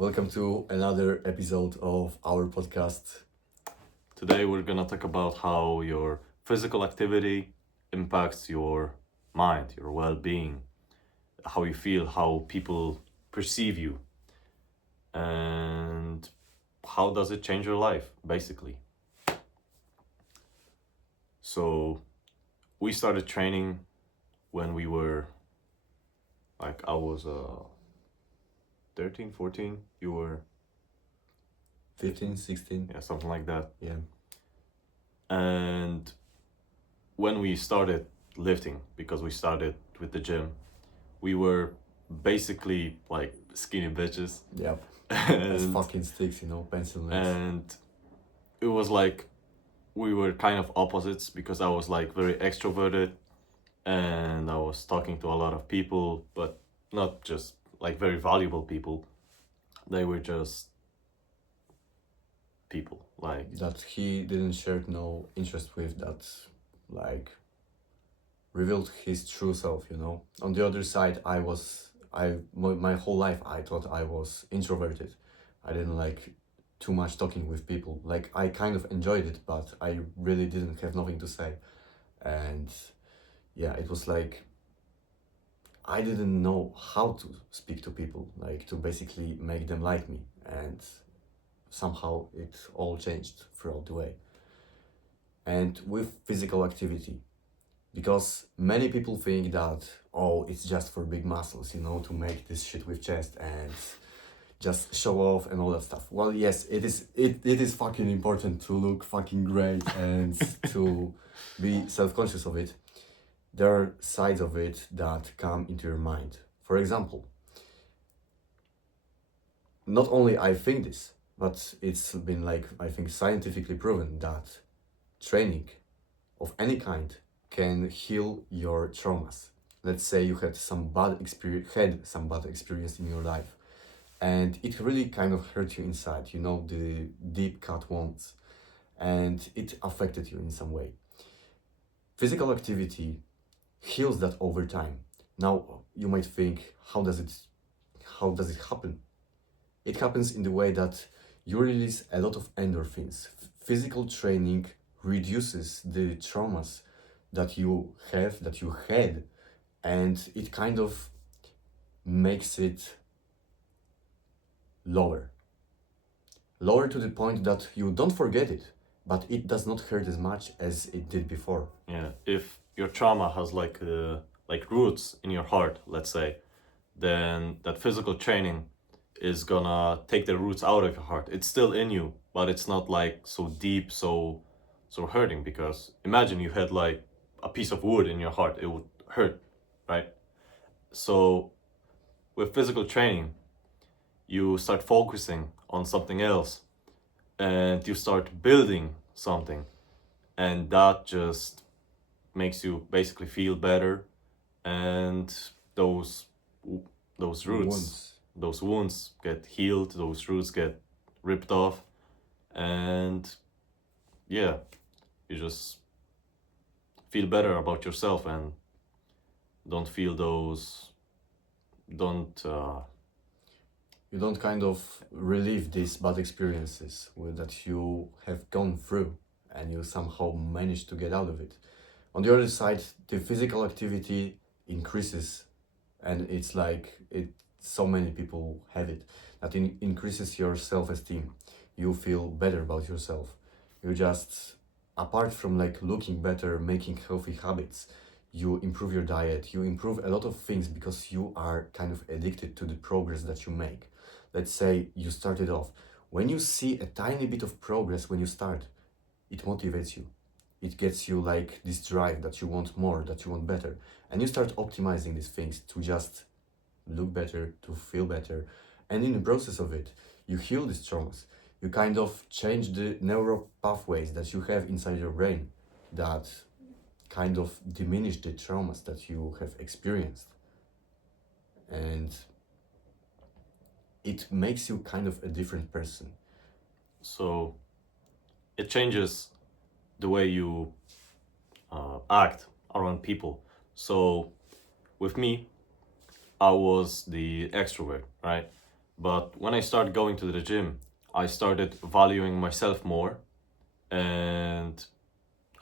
Welcome to another episode of our podcast. Today we're gonna talk about how your physical activity impacts your mind, your well-being, how you feel, how people perceive you, and how does it change your life, basically. So we started training when we were I was 13, 14, you were 15, 16. yeah, something like that. Yeah. And when we started lifting, because we started with the gym, we were basically like skinny bitches. Yep. As and, fucking sticks, pencil nails. and it was like we were kind of opposites because I was like very extroverted and I was talking to a lot of people, but not just like very valuable people. They were just people like That he didn't share no interest with, that like revealed his true self. On the other side, my whole life I thought I was introverted. I didn't like too much talking with people. Like I kind of enjoyed it, but I really didn't have nothing to say. And yeah, it was like I didn't know how to speak to people, like to basically make them like me. And somehow it all changed throughout the way. And with physical activity, because many people think that, oh, it's just for big muscles, to make this shit with chest and just show off and all that stuff. Well, yes, it is fucking important to look fucking great and to be self-conscious of it. There are sides of it that come into your mind. For example, not only I think this, but it's been like, I think, scientifically proven that training of any kind can heal your traumas. Let's say you had some bad experience in your life, and it really kind of hurt you inside, the deep cut wounds, and it affected you in some way. Physical activity heals that over time. Now you might think, how does it happen? It happens in the way that you release a lot of endorphins. Physical training reduces the traumas that you have, that you had, and it kind of makes it lower. Lower to the point that you don't forget it, but it does not hurt as much as it did before. yeah, if your trauma has like roots in your heart, let's say, then that physical training is gonna take the roots out of your heart. It's still in you, but it's not like so deep, so hurting. Because imagine you had like a piece of wood in your heart, it would hurt, right? So with physical training, you start focusing on something else and you start building something, and that just makes you basically feel better, and those those roots, Once. those wounds get healed, those roots get ripped off, and yeah, you just feel better about yourself and don't feel those, don't, You don't kind of relive these bad experiences that you have gone through, and you somehow manage to get out of it. On the other side, the physical activity increases, and it's like it. So many people have it that increases your self-esteem. You feel better about yourself. You just, apart from like looking better, making healthy habits, you improve your diet. You improve a lot of things because you are kind of addicted to the progress that you make. Let's say you started off. When you see a tiny bit of progress when you start, it motivates you. It gets you like this drive that you want more, that you want better. And you start optimizing these things to just look better, to feel better. And in the process of it, you heal these traumas. You kind of change the neural pathways that you have inside your brain that kind of diminish the traumas that you have experienced. And it makes you kind of a different person. so it changes the way you act around people. So with me, I was the extrovert, right? But when I started going to the gym, I started valuing myself more, and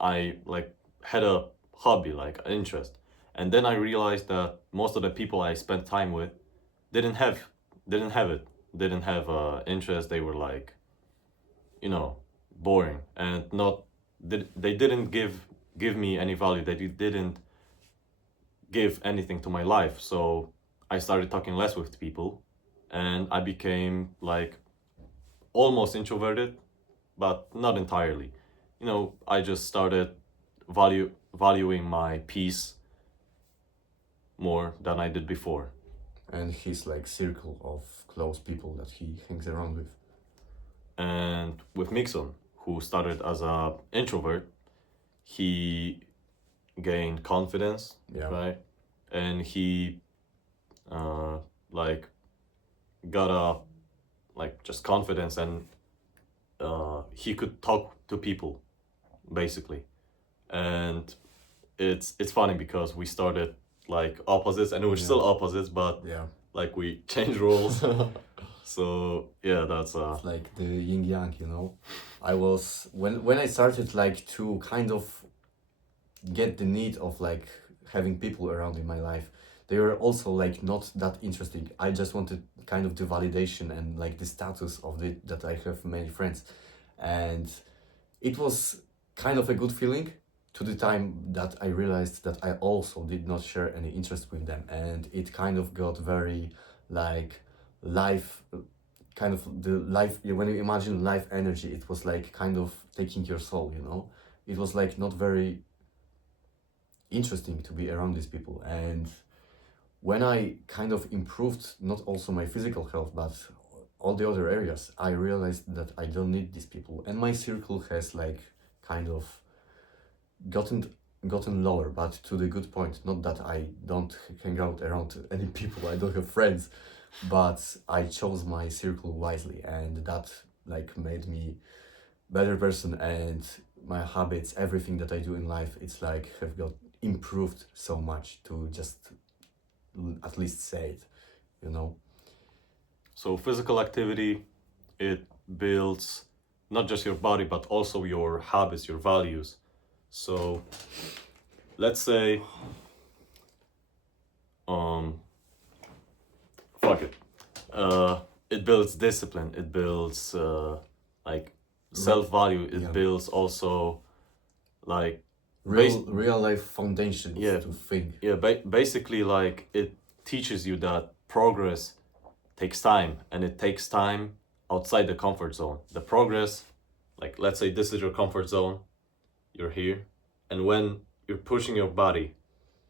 I like had a hobby, like an interest. And then I realized that most of the people I spent time with didn't have didn't have it, didn't have interest. They were like, you know, boring and not they didn't give me any value. They didn't give anything to my life. So I started talking less with people, and I became like almost introverted, but not entirely. You know, I just started valuing my peace more than I did before. And his like circle of close people that he hangs around with. And with Mixon, who started as a introvert, he gained confidence, Yeah. right? And he like got a like just confidence, and he could talk to people basically. And it's funny because we started like opposites, and we're still opposites, but Yeah. like we changed roles. So yeah, that's It's like the yin yang, you know. I was when I started like to kind of get the need of like having people around in my life, they were also like not that interesting. I just wanted kind of the validation and like the status of the that I have many friends, and it was kind of a good feeling to the time that I realized that I also did not share any interest with them, and it kind of got very like life kind of the life when you imagine life energy, it was like kind of taking your soul, you know. It was like not very interesting to be around these people. And when I kind of improved not also my physical health but all the other areas, I realized that I don't need these people, and my circle has like kind of gotten lower, but to the good point. Not that I don't hang out around any people, I don't have friends, but I chose my circle wisely, and that like made me better person, and my habits, everything that I do in life, it's like have got improved so much, to just at least say it, you know. so physical activity, it builds not just your body but also your habits, your values. So let's say fuck it. It builds discipline, it builds like self-value, it Yeah. builds also like real life foundations Yeah. to think. yeah basically like it teaches you that progress takes time, and it takes time outside the comfort zone. The progress, like let's say this is your comfort zone, you're here, and when you're pushing your body,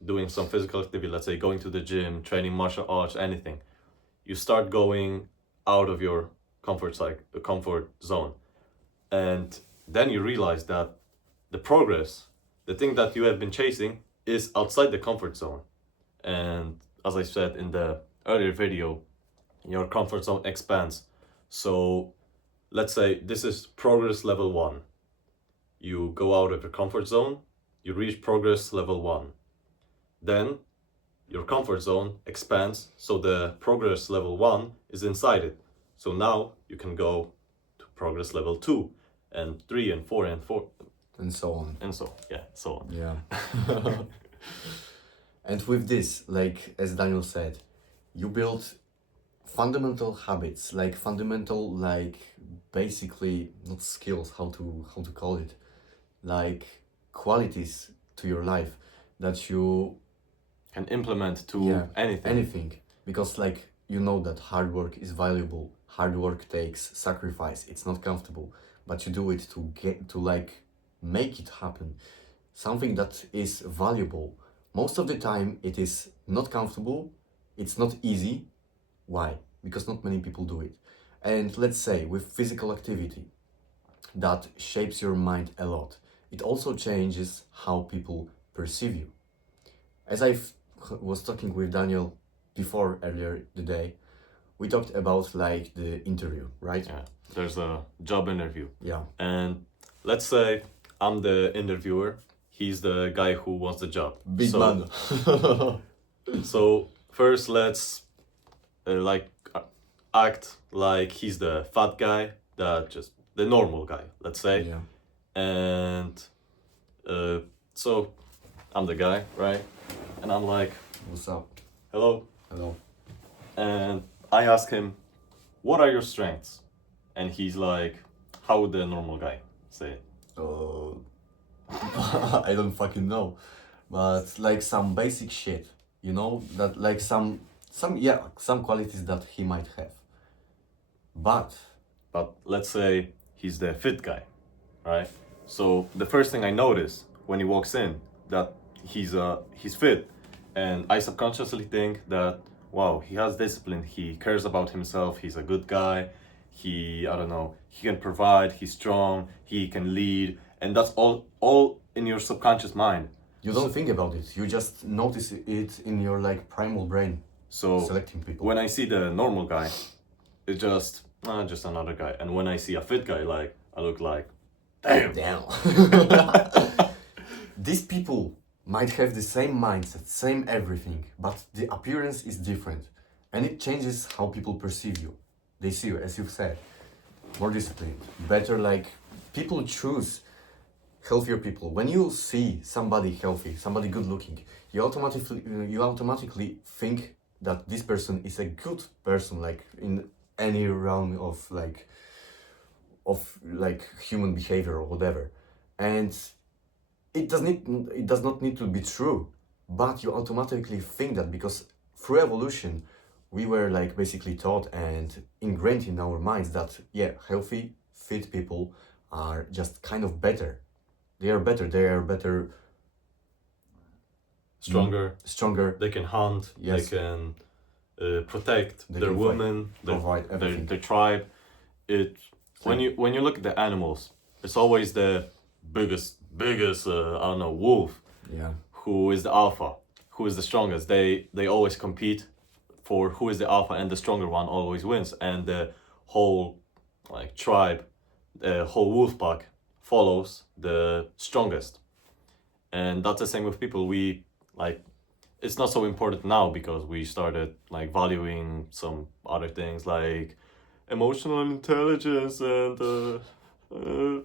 doing some physical activity, let's say going to the gym, training martial arts, anything, you start going out of your comfort zone, and then you realize that the progress, the thing that you have been chasing, is outside the comfort zone. And as I said in the earlier video, your comfort zone expands. So let's say this is progress level 1. You go out of your comfort zone, you reach progress level 1. Then your comfort zone expands, so the progress level 1 is inside it. So now you can go to progress level 2 and 3 and 4 and 4 and so on. and so on. Yeah. And with this, like as Daniel said, you build fundamental habits, like fundamental, like basically not skills, how to call it, like qualities to your life that you can implement to anything. Because like you know that hard work is valuable, hard work takes sacrifice, it's not comfortable, but you do it to get to like make it happen, something that is valuable. Most of the time it is not comfortable, it's not easy. Why? Because not many people do it. And let's say with physical activity, that shapes your mind a lot. It also changes how people perceive you. As I was talking with Daniel before earlier today, we talked about like the interview, right? Yeah, there's a job interview. Yeah. And let's say I'm the interviewer, he's the guy who wants the job. Big man. So first let's act like he's the fat guy, that just the normal guy, let's say. Yeah. And so I'm the guy, right? And I'm like, What's up? hello. Hello. And I ask him, what are your strengths? And he's like, how would the normal guy say it? I don't fucking know, but like some basic shit, you know, that like some qualities that he might have. But But let's say he's the fit guy, right? So the first thing I notice when he walks in, that he's fit, and I subconsciously think that, wow, he has discipline, he cares about himself, he's a good guy, I don't know, he can provide, he's strong, he can lead, and that's all in your subconscious mind. you don't think about it. You just notice it in your like primal brain. So Selecting people. when I see the normal guy, it's just another guy, and when I see a fit guy, like I look like, damn. These people might have the same mindset, same everything, but the appearance is different. And it changes how people perceive you. They see you, as you've said, more disciplined, better, like people choose healthier people. When you see somebody healthy, somebody good looking, you automatically think that this person is a good person, like in any realm of human behavior or whatever. And it does not need to be true, but you automatically think that because through evolution we were like basically taught and ingrained in our minds that healthy fit people are just kind of better. They are better Stronger. They can hunt. Yes. They can protect They their can women, provide everything. their tribe. When you look at the animals, it's always the biggest I don't know, wolf, Yeah. who is the alpha, who is the strongest. They always compete for who is the alpha, and the stronger one always wins. And the whole like tribe, the whole wolf pack follows the strongest. And that's the same with people. We like, it's not so important now because we started like valuing some other things like emotional intelligence and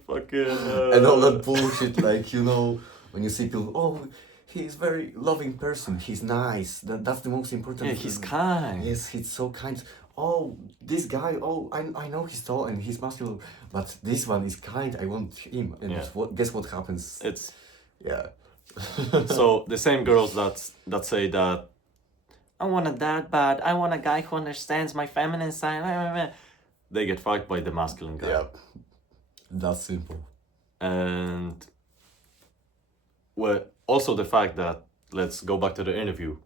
fucking And all that bullshit, like, you know, when you see people, oh, he's very loving person, he's nice, that's the most important. yeah, he's kind. Yes, he's so kind. Oh, this guy, oh, I know he's tall and he's muscular, but this one is kind, I want him. And Yeah. guess what happens? It's Yeah. so the same girls that say that I want a dad, but I want a guy who understands my feminine side. They get fucked by the masculine guy. Yeah. That's simple. And well, also the fact that, let's go back to the interview,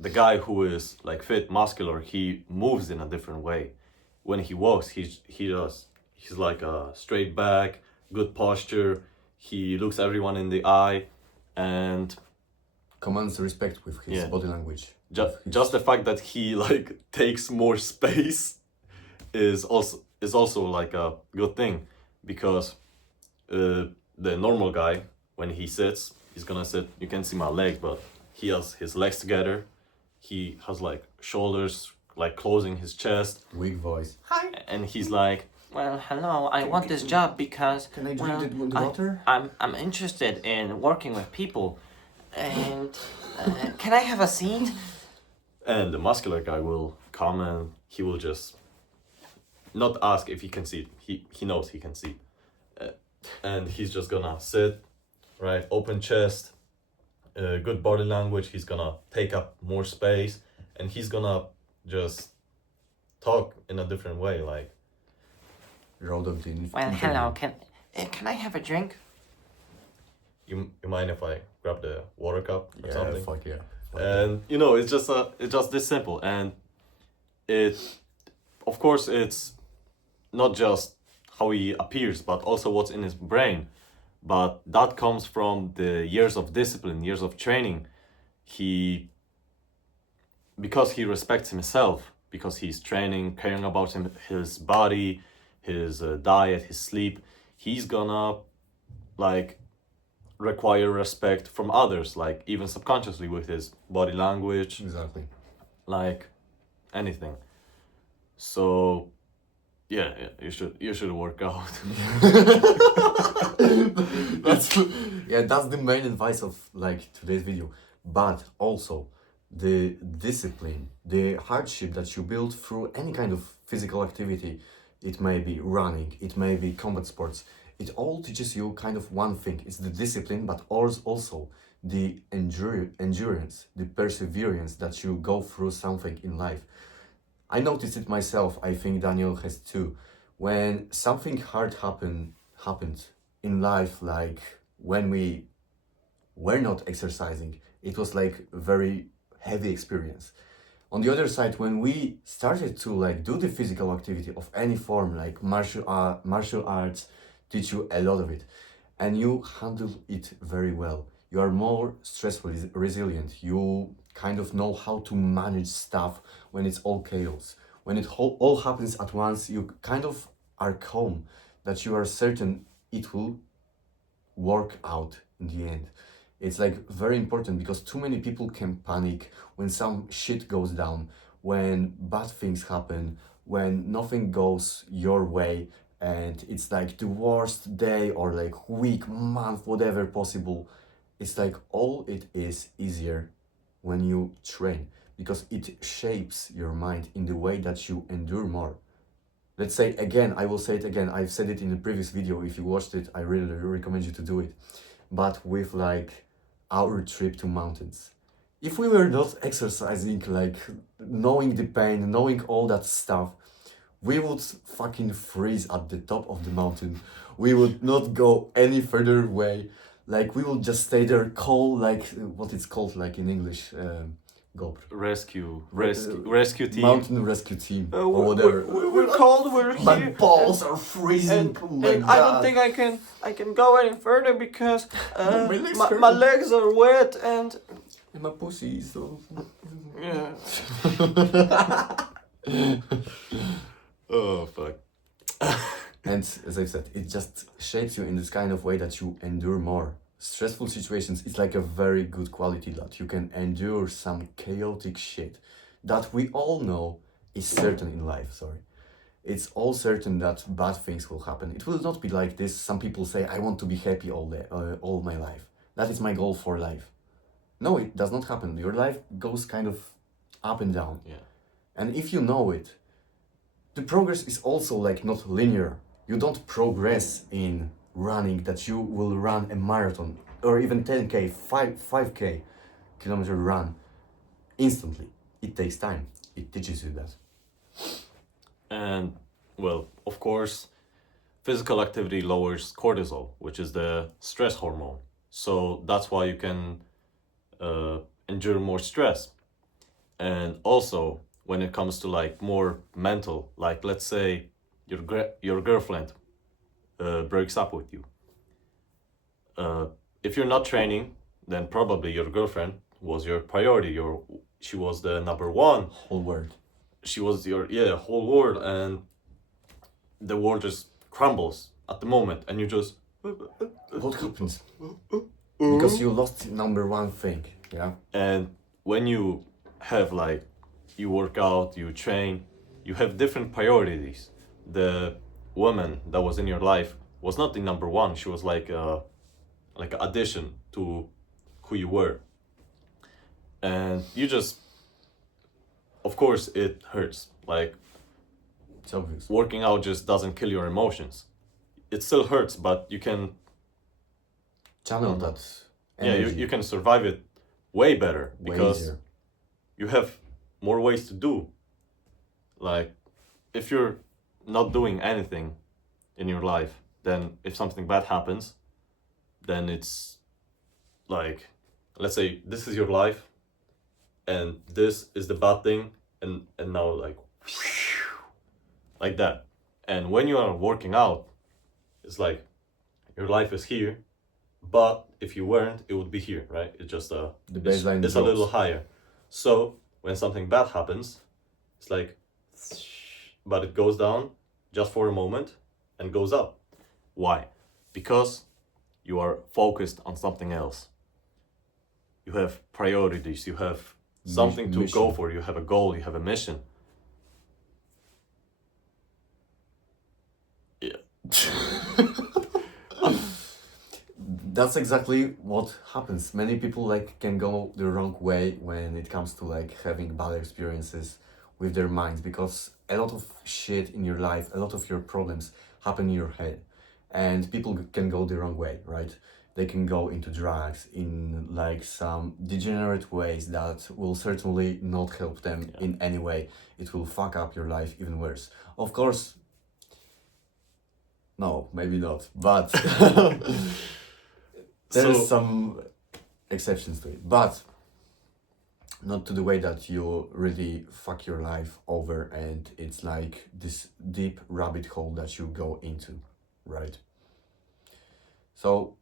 the guy who is like fit, muscular, he moves in a different way. When he walks, he's like a straight back, good posture. He looks everyone in the eye, and Commands respect with his Yeah. body language. just the fact that he like takes more space is also like a good thing, because the normal guy, when he sits, he's gonna sit, you can see my leg, but he has his legs together, he has like shoulders like closing his chest, Weak voice. and he's like, well, hello, I want this job because Can I drink the water? I'm interested in working with people, and can I have a seat? And the muscular guy will come and he will just not ask if he can see. He knows he can see, and he's just gonna sit, right, open chest, good body language. He's gonna take up more space, and he's gonna just talk in a different way, like, Road of the well, hello, can I have a drink? You mind if I grab the water cup or Yeah, something? fuck yeah. And you know, it's just this simple. And it, of course, it's not just how he appears, but also what's in his brain. But that comes from the years of discipline, years of training. Because he respects himself, because he's training, caring about his body, his diet, his sleep, he's gonna like require respect from others, like even subconsciously with his body language, Exactly. like anything. So yeah, you should work out. that's that's the main advice of like today's video. But also the discipline, the hardship that you build through any kind of physical activity, it may be running, it may be combat sports, it all teaches you kind of one thing. It's the discipline, but also the endurance, the perseverance that you go through something in life. I noticed it myself. I think Daniel has too. When something hard happened in life, like when we were not exercising, it was like a very heavy experience. On the other side, when we started to like do the physical activity of any form, like martial arts, teach you a lot of it, and you handle it very well. You are more stressful, resilient. You kind of know how to manage stuff when it's all chaos. When it all happens at once, you kind of are calm, that you are certain it will work out in the end. It's like very important because too many people can panic when some shit goes down, when bad things happen, when nothing goes your way, and it's like the worst day or like week, month, whatever possible. It's like all it is easier when you train because it shapes your mind in the way that you endure more. Let's say again, I will say it again. I've said it in the previous video. If you watched it, I really recommend you to do it. But with like our trip to mountains. If we were not exercising, like knowing the pain, knowing all that stuff, we would fucking freeze at the top of the mountain. We would not go any further away. Like we will just stay there cold, like what it's called like in English, GoPro. Rescue team. Mountain rescue team or We're, whatever. we're cold. We're here. My balls are freezing. Oh my and I don't God. think I can go any further because My legs my hurt. legs are wet and And my pussy is so. yeah. Oh fuck. And as I've said, it just shapes you in this kind of way that you endure more. Stressful situations is like a very good quality that you can endure some chaotic shit that we all know is certain in life, sorry. It's all certain that bad things will happen. It will not be like this. Some people say, I want to be happy all my life. That is my goal for life. No, it does not happen. Your life goes kind of up and down. Yeah. And if you know it, the progress is also like not linear. You don't progress in running that you will run a marathon or even 10k, 5k kilometer run instantly. It takes time. It teaches you that. And well, of course, physical activity lowers cortisol, which is the stress hormone. So that's why you can endure more stress. And also, when it comes to like more mental, like let's say your girlfriend breaks up with you. If you're not training, then probably your girlfriend was your priority. She was the number one. Whole world. She was your whole world, and the world just crumbles at the moment, and you just What happens? Because you lost number one thing, yeah? And when you have like you work out, you train, you have different priorities. The woman that was in your life was not the number one. She was like an addition to who you were. And you just, of course, it hurts. Like It's obvious. working out just doesn't kill your emotions. It still hurts, but you can Channel that yeah, energy. you can survive it way better way because easier. you have more ways to do. Like, if you're not doing anything in your life, then if something bad happens, then it's like, let's say this is your life, and this is the bad thing, and now like that. And when you are working out, it's like your life is here, but if you weren't, it would be here, right? It's just The baseline it's a drops. little higher. So when something bad happens, it's like, but it goes down just for a moment and goes up. Why? Because you are focused on something else. You have priorities, you have something to go Mission. for, you have a goal, you have a mission. that's exactly what happens. Many people like can go the wrong way when it comes to like having bad experiences with their minds, because a lot of shit in your life, a lot of your problems happen in your head, and people can go the wrong way, right? They can go into drugs in like some degenerate ways that will certainly not help them Yeah. in any way. It will fuck up your life even worse. Of course, no, maybe not, but there's So some exceptions to it, but not to the way that you really fuck your life over and it's like this deep rabbit hole that you go into, right? So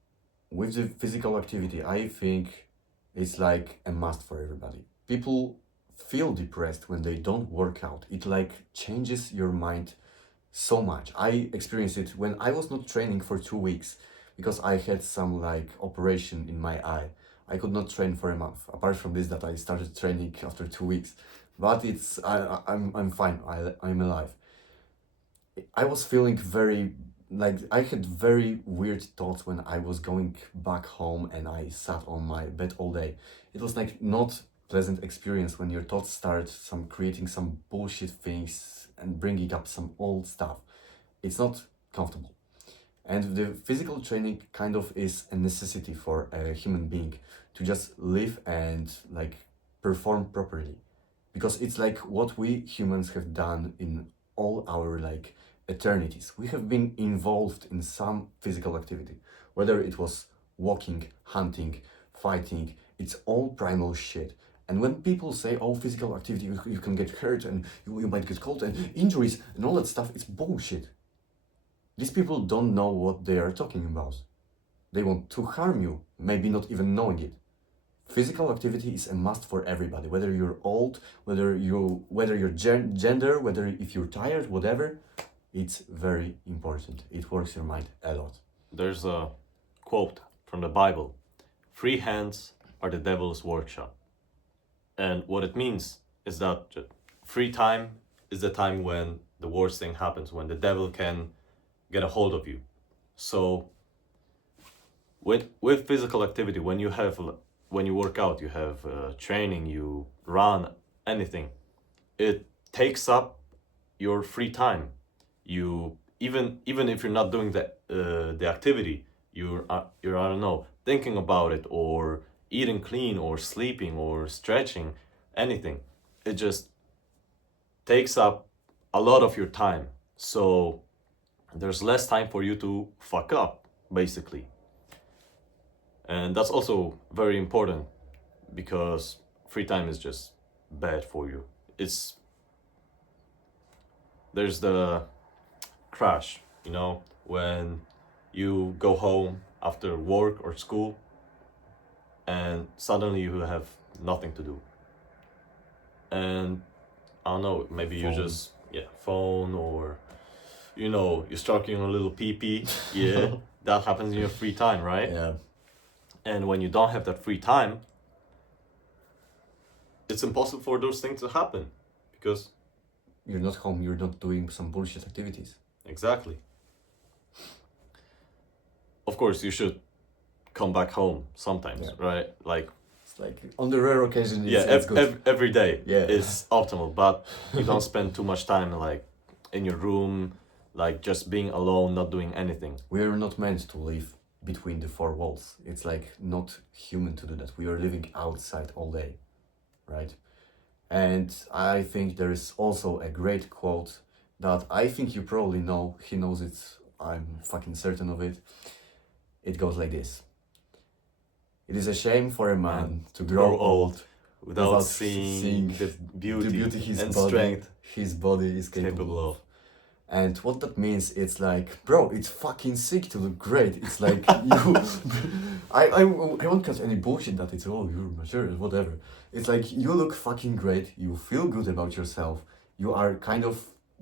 with the physical activity, I think it's like a must for everybody. People feel depressed when they don't work out. It like changes your mind so much. I experienced it when I was not training for 2 weeks because I had some like operation in my eye. I could not train for a month. Apart from this, that I started training after 2 weeks, but I'm fine. I'm alive. I was feeling very like I had very weird thoughts when I was going back home and I sat on my bed all day. It was like not pleasant experience when your thoughts start some creating some bullshit things and bringing up some old stuff. It's not comfortable. And the physical training kind of is a necessity for a human being to just live and like perform properly, because it's like what we humans have done in all our like eternities. We have been involved in some physical activity, whether it was walking, hunting, fighting. It's all primal shit. And when people say, oh, physical activity, you can get hurt and you might get cold and injuries and all that stuff, it's bullshit. These people don't know what they are talking about. They want to harm you, maybe not even knowing it. Physical activity is a must for everybody, whether you're old, whether you're gender, whether if you're tired, whatever. It's very important. It works your mind a lot. there's a quote from the Bible: "Free hands are the devil's workshop." And what it means is that free time is the time when the worst thing happens, when the devil can get a hold of you. So with physical activity, when you work out, you have training, you run, anything, it takes up your free time. You even if you're not doing the activity, you're I don't know, thinking about it, or eating clean, or sleeping, or stretching, anything. It just takes up a lot of your time. So there's less time for you to fuck up, basically. And that's also very important, because free time is just bad for you. It's There's the crash, when you go home after work or school and suddenly you have nothing to do. And I don't know, maybe you Phone. just, yeah, phone, or you're stroking a little pee pee. Yeah, that happens in your free time, right? Yeah. And when you don't have that free time, it's impossible for those things to happen, because You're not home, you're not doing some bullshit activities. exactly. Of course, you should come back home sometimes, Yeah. right? Like, It's like on the rare occasion, yeah, it's good. every day Yeah. is optimal, but you don't spend too much time like in your room, like just being alone, not doing anything. We are not meant to live between the four walls. It's like not human to do that. We are living outside all day, right? And I think there is also a great quote that I think you probably know. He knows it. I'm fucking certain of it. It goes like this: it is a shame for a man to grow old without seeing the beauty, and strength his body is capable capable of. of. And what that means, it's like, bro, it's fucking sick to look great. It's like you, I won't cut any bullshit that it's, oh, you're mature, whatever. It's like you look fucking great. You feel good about yourself. You are kind of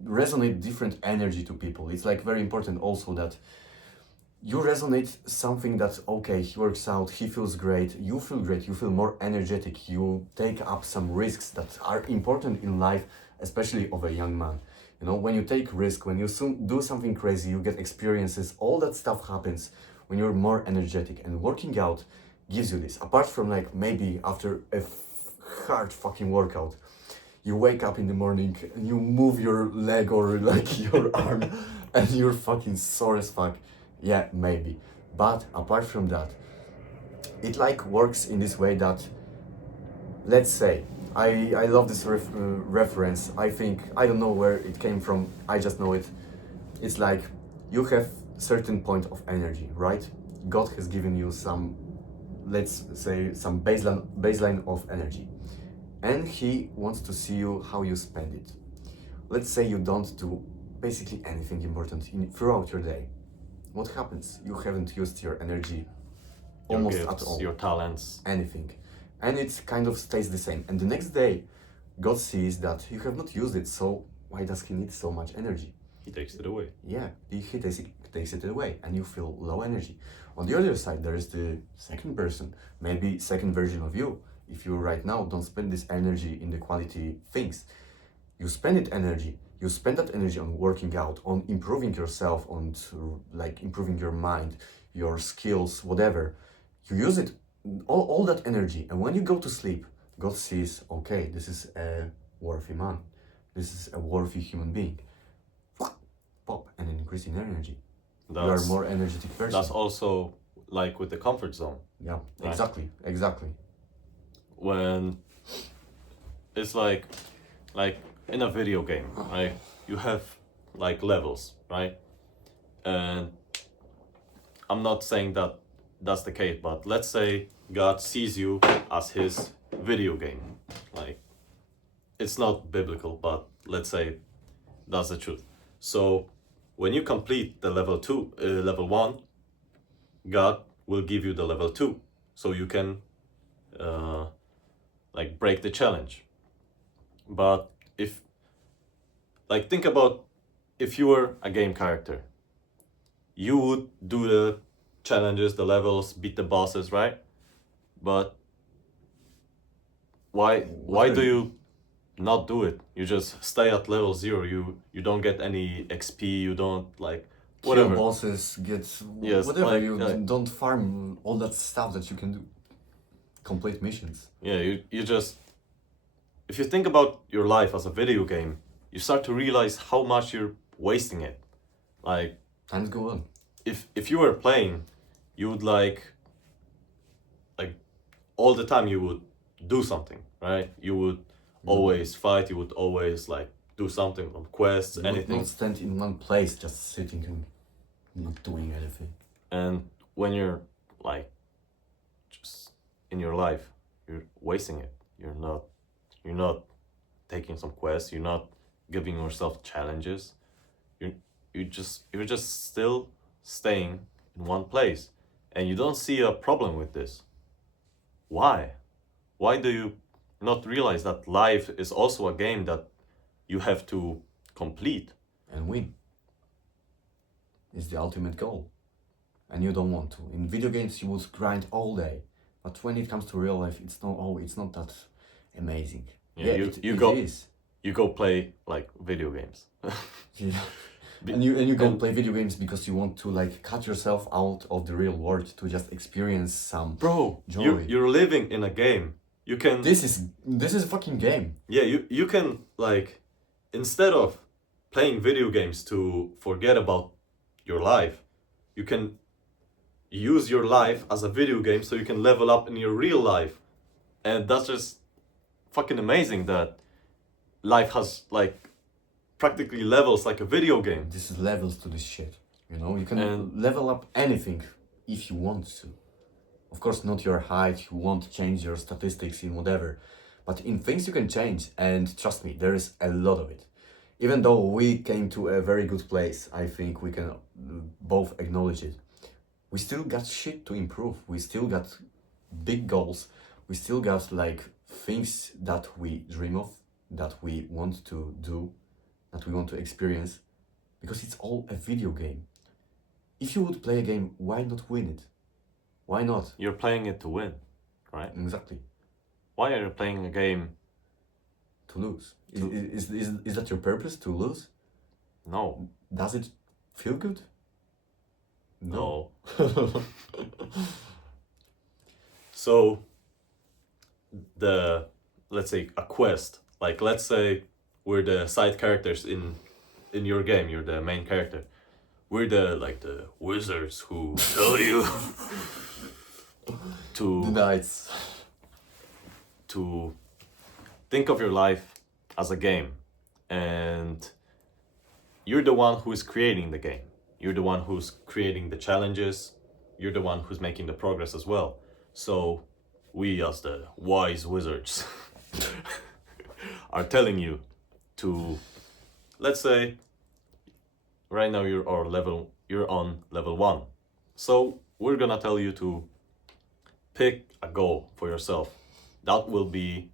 resonate different energy to people. It's like very important also that you resonate something that, okay, he works out, he feels great, you feel more energetic, you take up some risks that are important in life, especially of a young man. When you take risk, when you do something crazy, you get experiences, all that stuff happens when you're more energetic, and working out gives you this. Apart from like maybe after a hard fucking workout, you wake up in the morning and you move your leg or like your arm and you're fucking sore as fuck. Yeah, maybe. But apart from that, it like works in this way that, let's say, I love this reference. I think, I don't know where it came from, I just know it. It's like you have certain point of energy, right? God has given you some, let's say, some baseline of energy, and he wants to see you how you spend it. Let's say you don't do basically anything important throughout your day. What happens? You haven't used your energy Your almost gifts, at all. your talents. Anything. And it kind of stays the same. And the next day, God sees that you have not used it, so why does he need so much energy? He takes it away. Yeah, he takes it away, and you feel low energy. On the other side, there is the second person, maybe second version of you. If you right now don't spend this energy in the quality things, you spend that energy on working out, on improving yourself, on like improving your mind, your skills, whatever. You use it, all that energy, and when you go to sleep, God sees, okay, this is a worthy man, this is a worthy human being. Pop, and an increase in energy. You are a more energetic person. That's also like with the comfort zone. Yeah, right? exactly. When it's like in a video game, right? You have like levels, right? And I'm not saying that that's the case, but let's say God sees you as his video game. Like, it's not biblical, but let's say that's the truth. So when you complete the level 1, God will give you the level 2, so you can like break the challenge. But if, like, think about if you were a game character, you would do the challenges, the levels, beat the bosses, right? But why do you not do it? You just stay at level 0. You don't get any XP. You don't like whatever. Kill bosses, get Yes, whatever. like, You don't farm all that stuff that you can do. Complete missions. Yeah, you just, if you think about your life as a video game, you start to realize how much you're wasting it. Like, times go on. If you were playing, you would like all the time you would do something, right? You would always fight. You would always like do something on quests, anything. Not stand in one place, just sitting and not doing anything. And when you're like just in your life, you're wasting it. You're not taking some quests. You're not giving yourself challenges. You're just still staying in one place, and you don't see a problem with this. Why? Why do you not realize that life is also a game that you have to complete and win? Is the ultimate goal, and you don't want to. In video games, you would grind all day, but when it comes to real life, it's not that amazing. Yeah, you go play like video games. Yeah. And you go play video games because you want to like cut yourself out of the real world to just experience some joy. You're living in a game. You can. This is a fucking game. Yeah, you can like, instead of playing video games to forget about your life, you can use your life as a video game so you can level up in your real life, and that's just fucking amazing that life has like practically levels like a video game. This is levels to this shit. You can level up anything if you want to. Of course, not your height, you won't change your statistics in whatever, but in things you can change, and trust me, there is a lot of it. Even though we came to a very good place, I think we can both acknowledge it. We still got shit to improve. We still got big goals. We still got like things that we dream of, that we want to do, that we want to experience, because it's all a video game. If you would play a game, why not win it? Why not? You're playing it to win, right? Exactly. Why are you playing a game? To lose. Is that your purpose, to lose? No. Does it feel good? No. So the, let's say, a quest, like let's say we're the side characters in your game, you're the main character, we're the, like, the wizards who tell you The to knights. to think of your life as a game, and you're the one who is creating the game, you're the one who's creating the challenges, you're the one who's making the progress as well. So we, as the wise wizards, are telling you to, let's say, right now you're on level 1. So we're gonna tell you to pick a goal for yourself. That will be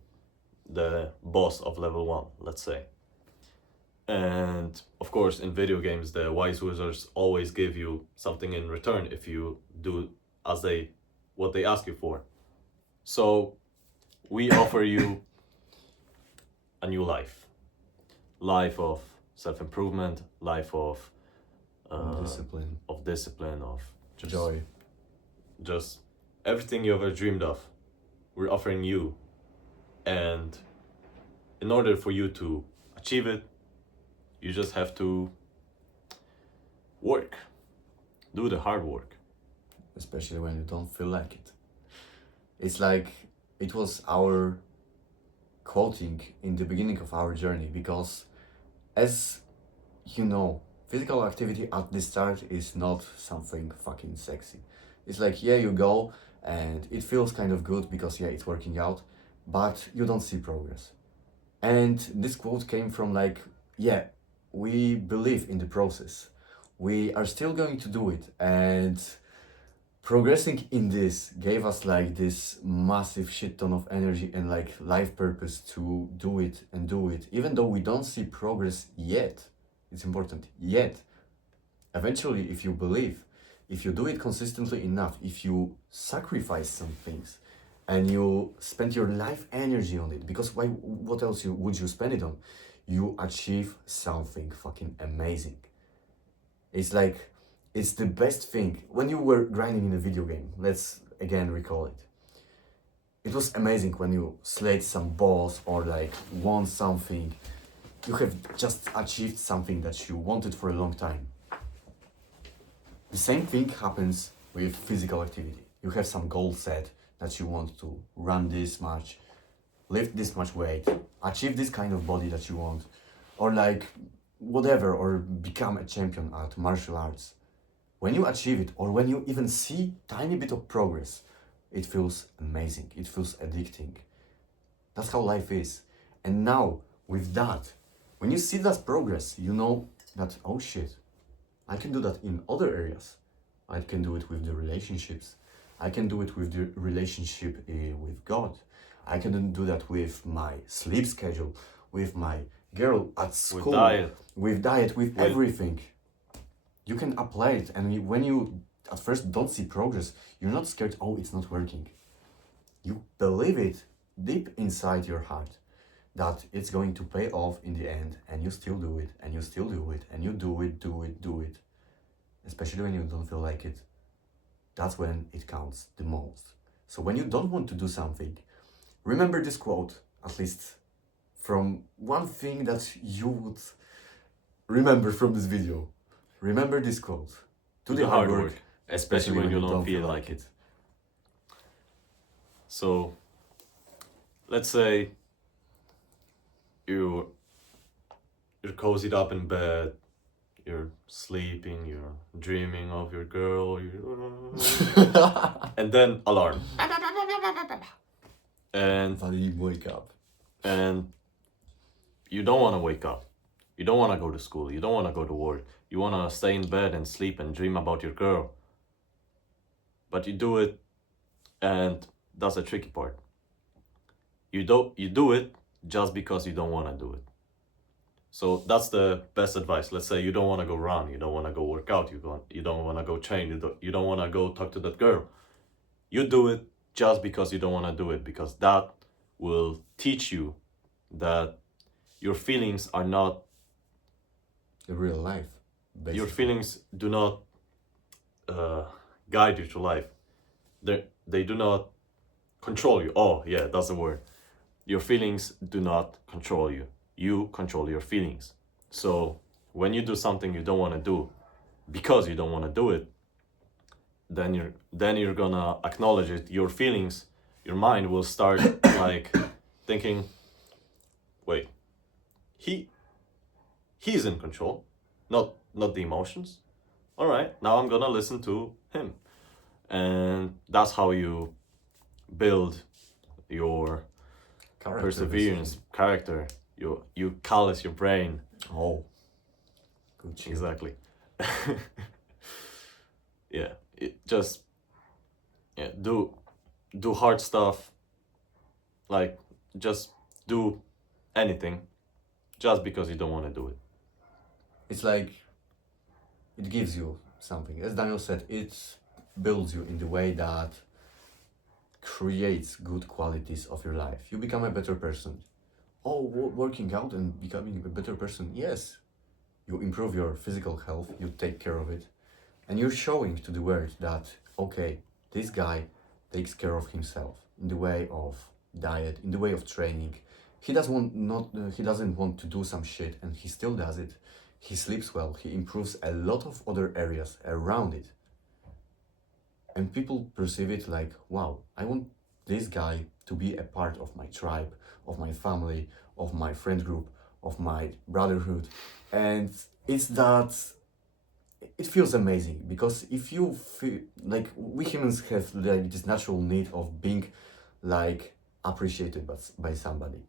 the boss of level 1, let's say. And of course, in video games, the wise wizards always give you something in return if you do as they what they ask you for. So we offer you a new life of self-improvement, life Discipline. of discipline, of Joy. just everything you ever dreamed of. We're offering you, and in order for you to achieve it, you just have to work, do the hard work. Especially when you don't feel like it. It's like it was our quoting in the beginning of our journey, because as you know, physical activity at the start is not something fucking sexy. It's like, yeah, you go and it feels kind of good because, yeah, it's working out, but you don't see progress. And this quote came from, like, yeah, we believe in the process. We are still going to do it. And progressing in this gave us like this massive shit ton of energy and like life purpose to do it and do it, even though we don't see progress yet. It's important, yet. Eventually, if you believe, if you do it consistently enough, if you sacrifice some things and you spend your life energy on it, because why, what else would you spend it on? You achieve something fucking amazing. It's like, it's the best thing. When you were grinding in a video game, let's again recall it. It was amazing when you slayed some boss or like won something. You have just achieved something that you wanted for a long time. The same thing happens with physical activity. You have some goal set that you want to run this much, lift this much weight, achieve this kind of body that you want, or like whatever, or become a champion at martial arts. When you achieve it, or when you even see tiny bit of progress, it feels amazing. It feels addicting. That's how life is. And now, with that, when you see that progress, you know that, oh shit, I can do that in other areas. I can do it with the relationships. I can do it with the relationship with God. I can do that with my sleep schedule, with my girl at school, with diet, with everything. You can apply it, and when you at first don't see progress, you're not scared, oh, it's not working. You believe it deep inside your heart that it's going to pay off in the end, and you still do it, and you still do it, and you do it. Especially when you don't feel like it. That's when it counts the most. So when you don't want to do something, remember this quote, at least from one thing that you would remember from this video. Remember this quote. Do the hard work, especially when you don't feel like it. So, let's say you're cozied up in bed, you're sleeping, you're dreaming of your girl, and then alarm. And you wake up. And you don't want to wake up. You don't want to go to school. You don't want to go to work. You want to stay in bed and sleep and dream about your girl. But you do it, and that's the tricky part. You do it just because you don't want to do it. So that's the best advice. Let's say you don't want to go run, you don't want to go work out, you don't want to go train, you don't want to go talk to that girl. You do it just because you don't want to do it, because that will teach you that your feelings are not the real life. Basically. Your feelings do not guide you through life. They do not control you. Oh yeah, that's the word. Your feelings do not control you. You control your feelings. So when you do something you don't want to do because you don't want to do it, then you're gonna acknowledge it. Your feelings, your mind will start like thinking, wait, he he's in control, not the emotions. All right, now I'm gonna listen to him, and that's how you build your Character, perseverance, character. You callous your brain. basically. Oh, good shit. Exactly. Yeah, it just yeah do hard stuff, like just do anything just because you don't want to do it. It's like it gives you something. As Daniel said, it builds you in the way that creates good qualities of your life. You become a better person. Oh, working out and becoming a better person. Yes, you improve your physical health, you take care of it, and you're showing to the world that okay, this guy takes care of himself in the way of diet, in the way of training. He doesn't want to do some shit, and he still does it. He sleeps well. He improves a lot of other areas around it, and people perceive it like, wow, I want this guy to be a part of my tribe, of my family, of my friend group, of my brotherhood. And it's that it feels amazing because if you feel like we humans have like this natural need of being like appreciated by somebody,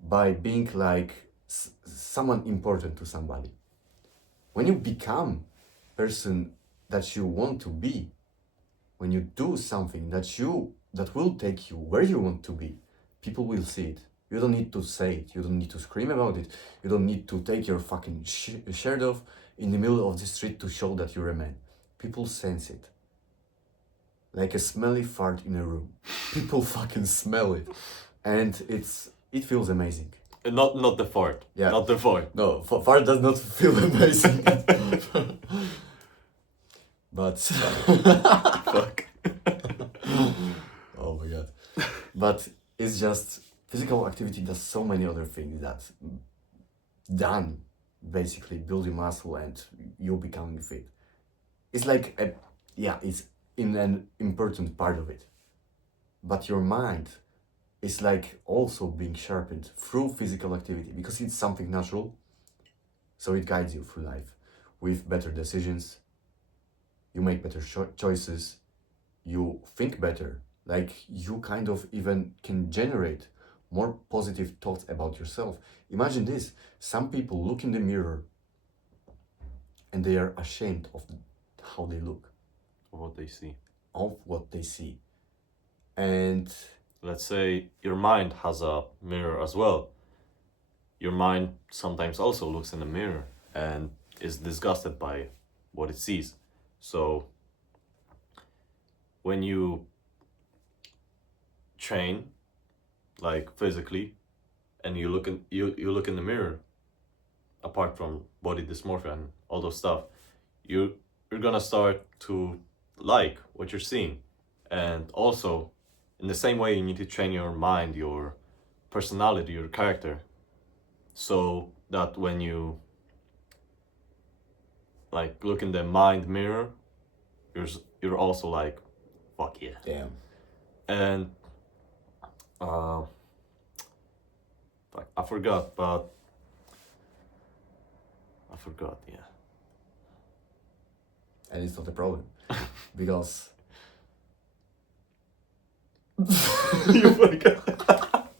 by being like someone important to somebody. When you become person that you want to be, when you do something that will take you where you want to be, people will see it. You don't need to say it. You don't need to scream about it. You don't need to take your fucking shirt off in the middle of the street to show that you're a man. People sense it. Like a smelly fart in a room. People fucking smell it. And it feels amazing. Not the fart. Yeah. Not the fart. No, fart does not feel amazing. But Fuck. oh my god. But it's just physical activity does so many other things that done basically building muscle and you becoming fit. It's like it's in an important part of it. But your mind is like also being sharpened through physical activity because it's something natural. So it guides you through life with better decisions. You make better choices. You think better. Like you kind of even can generate more positive thoughts about yourself. Imagine this: some people look in the mirror and they are ashamed of how they look, What they see. of what they see. And Let's say your mind has a mirror as well. Your mind sometimes also looks in the mirror and is disgusted by what it sees. So when you train, like physically, and you look in the mirror, apart from body dysmorphia and all those stuff, you're gonna start to like what you're seeing. And also in the same way you need to train your mind, your personality, your character, so that when you like look in the mind mirror, you're also like, fuck yeah. damn. And fuck, I forgot, yeah. And it's not a problem. Because You forgot.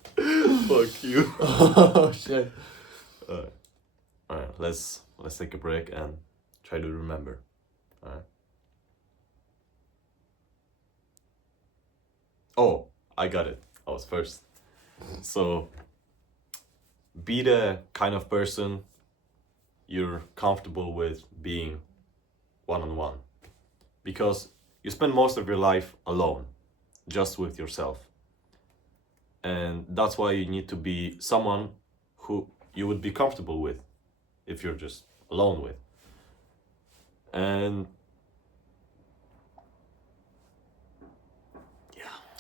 Fuck you. oh shit. Alright, let's take a break and try to remember. Alright. Oh, I got it. I was first. So be the kind of person you're comfortable with being one-on-one. Because you spend most of your life alone, just with yourself. And that's why you need to be someone who you would be comfortable with if you're just alone with. And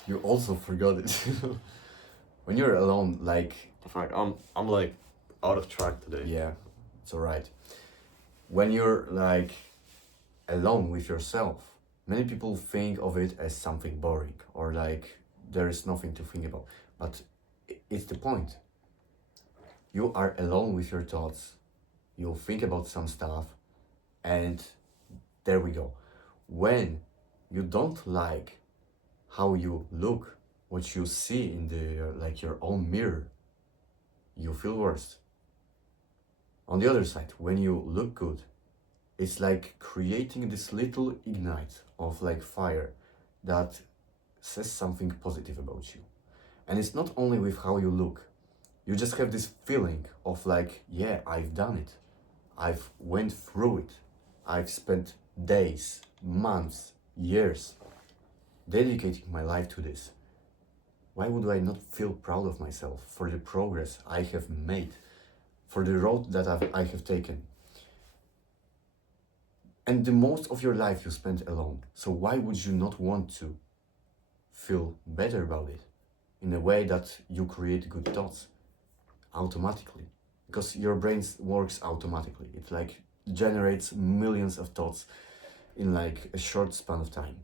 You also forgot it. When you're alone, like, In fact, I'm like out of track today. yeah, it's alright. When you're like alone with yourself, many people think of it as something boring or like there is nothing to think about. But it's the point. You are alone with your thoughts, you think about some stuff, and there we go. When you don't like how you look, what you see in the like your own mirror, you feel worse. On the other side, when you look good, it's like creating this little ignite of like fire that says something positive about you. And it's not only with how you look. You just have this feeling of like, yeah, I've done it. I've went through it. I've spent days, months, years dedicating my life to this. Why would I not feel proud of myself for the progress I have made, for the road that I have taken? And the most of your life you spent alone. So why would you not want to feel better about it in a way that you create good thoughts automatically? Because your brain works automatically. It like generates millions of thoughts in like a short span of time.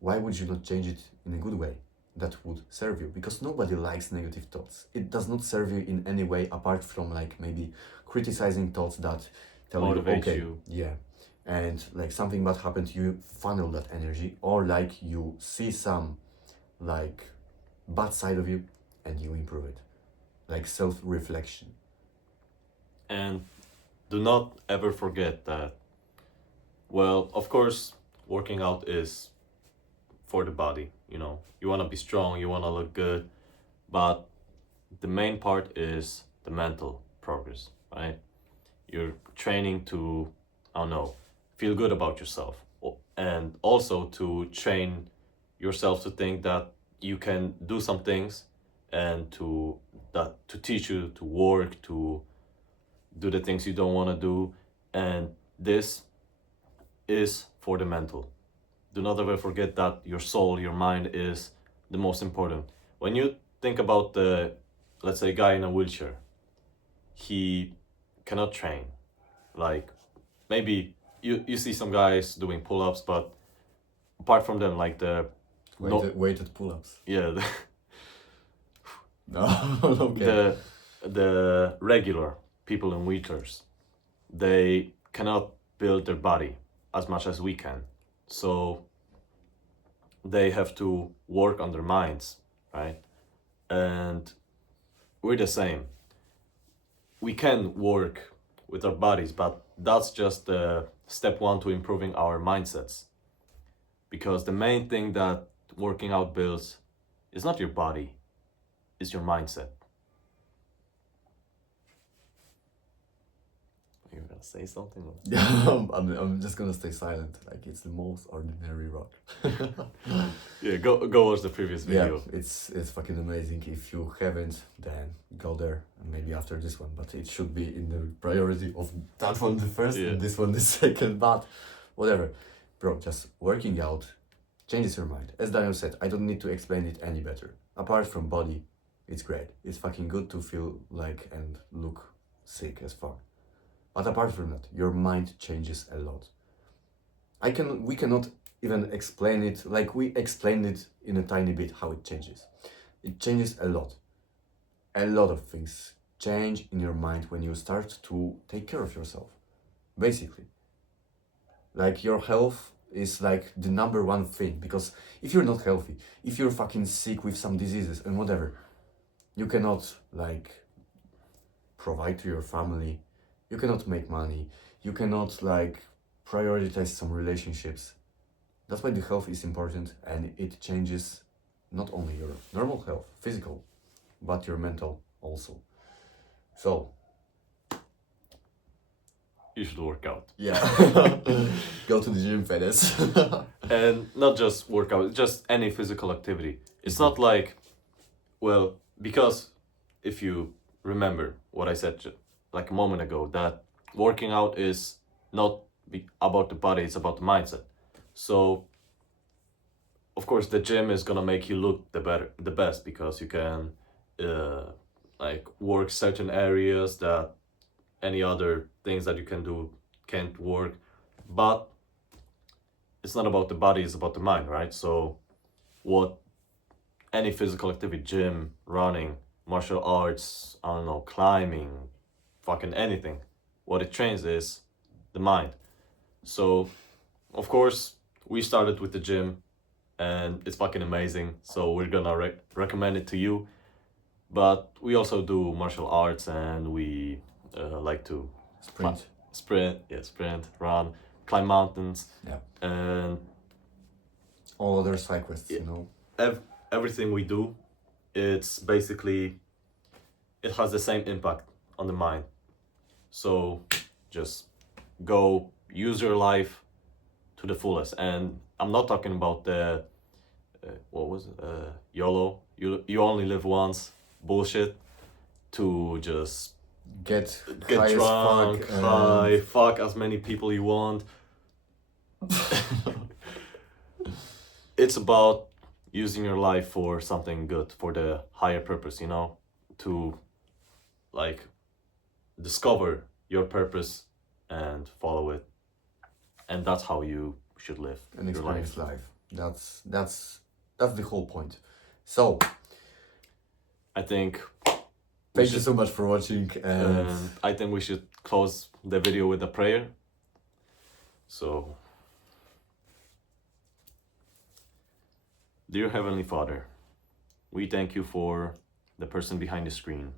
Why would you not change it in a good way that would serve you? Because nobody likes negative thoughts. It does not serve you in any way apart from like maybe criticizing thoughts that tell Motivate you, okay, you. yeah, and like something bad happened, you funnel that energy, or like you see some like bad side of you and you improve it, like self-reflection. And do not ever forget that, well, of course, working out is for the body, you know. You want to be strong, you want to look good, but the main part is the mental progress, right? You're training to, I don't know, feel good about yourself, and also to train yourself to think that you can do some things, and to teach you to work, to do the things you don't want to do, and this is for the mental. Do not ever forget that your soul, your mind is the most important. When you think about the, let's say, guy in a wheelchair, he cannot train. Like, maybe you see some guys doing pull-ups, but apart from them, like the Weighted pull-ups. yeah No, okay. the regular people in wheelchairs, they cannot build their body as much as we can. So they have to work on their minds, right? And we're the same. We can work with our bodies, but that's just the step one to improving our mindsets. Because the main thing that working out builds is not your body, it's your mindset. You're gonna say something? I'm just gonna stay silent. Like it's the most ordinary rock. Yeah, go watch the previous video. Yeah, it's fucking amazing. If you haven't, then go there. And maybe after this one, but it should be in the priority of that one the first Yeah. and this one the second. But whatever, bro. Just working out changes your mind. As Daniel said, I don't need to explain it any better. Apart from body, it's great. It's fucking good to feel like and look sick as fuck. But apart from that, your mind changes a lot. We cannot even explain it like we explained it in a tiny bit how it changes. It changes a lot. A lot of things change in your mind when you start to take care of yourself. Basically. Like your health is like the number one thing, because if you're not healthy, if you're fucking sick with some diseases and whatever, you cannot like provide to your family, you cannot make money, you cannot like prioritize some relationships. That's why the health is important, and it changes not only your normal health, physical, but your mental also. So You should work out. yeah, go to the gym, fellas. And not just workout, just any physical activity. It's not like, well, because if you remember what I said like a moment ago, that working out is not about the body, it's about the mindset. So of course, the gym is gonna make you look the best, because you can like work certain areas that any other things that you can do can't work. But it's not about the body, it's about the mind, right? So what any physical activity, gym, running, martial arts, I don't know, climbing, fucking anything, what it trains is the mind. So of course we started with the gym, and it's fucking amazing, so we're gonna recommend it to you. But we also do martial arts, and we like to Sprint. sprint, run, climb mountains, Yeah. and All other side quests, Yeah. you know. Everything we do, it's basically, it has the same impact on the mind. So just go use your life to the fullest. And I'm not talking about the what was it? YOLO, you only live once bullshit, to just Get get high as drunk, fuck, high, fuck as many people you want. It's about using your life for something good, for the higher purpose, you know, to like discover your purpose and follow it. And that's how you should live and your life. experience life. That's the whole point. So I think thank you so much for watching, and I think we should close the video with a prayer. So, dear Heavenly Father, we thank you for the person behind the screen.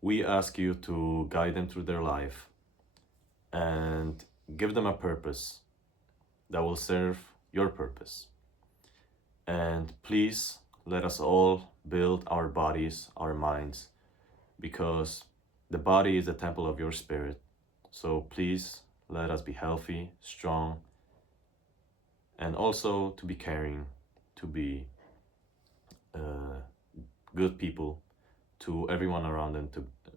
We ask you to guide them through their life and give them a purpose that will serve your purpose. And please let us all build our bodies, our minds, because the body is the temple of your spirit. So please let us be healthy, strong, and also to be caring, to be good people to everyone around, and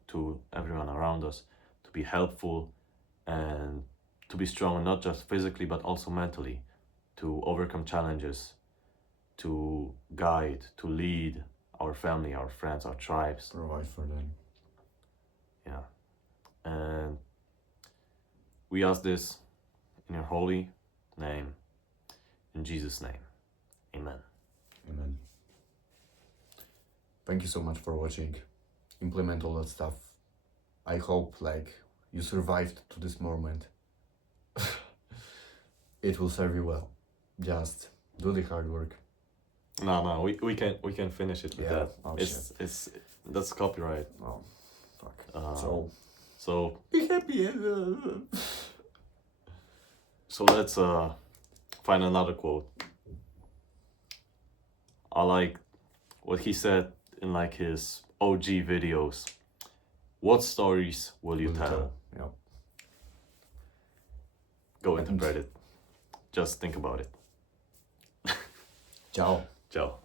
to everyone around us, to be helpful and to be strong, not just physically but also mentally, to overcome challenges, to guide, to lead our family, our friends, our tribes. provide for them. Yeah. And we ask this in your holy name, in Jesus' name. Amen. Amen. Thank you so much for watching. Implement all that stuff. I hope like you survived to this moment. It will serve you well. Just do the hard work. No, we can finish it with Yeah. that. Oh, It's that's copyright. Oh, fuck. So be happy. so let's find another quote. I like what he said in like his OG videos. What stories will you tell? Yeah. Go interpret it. Just think about it. Ciao. Ciao.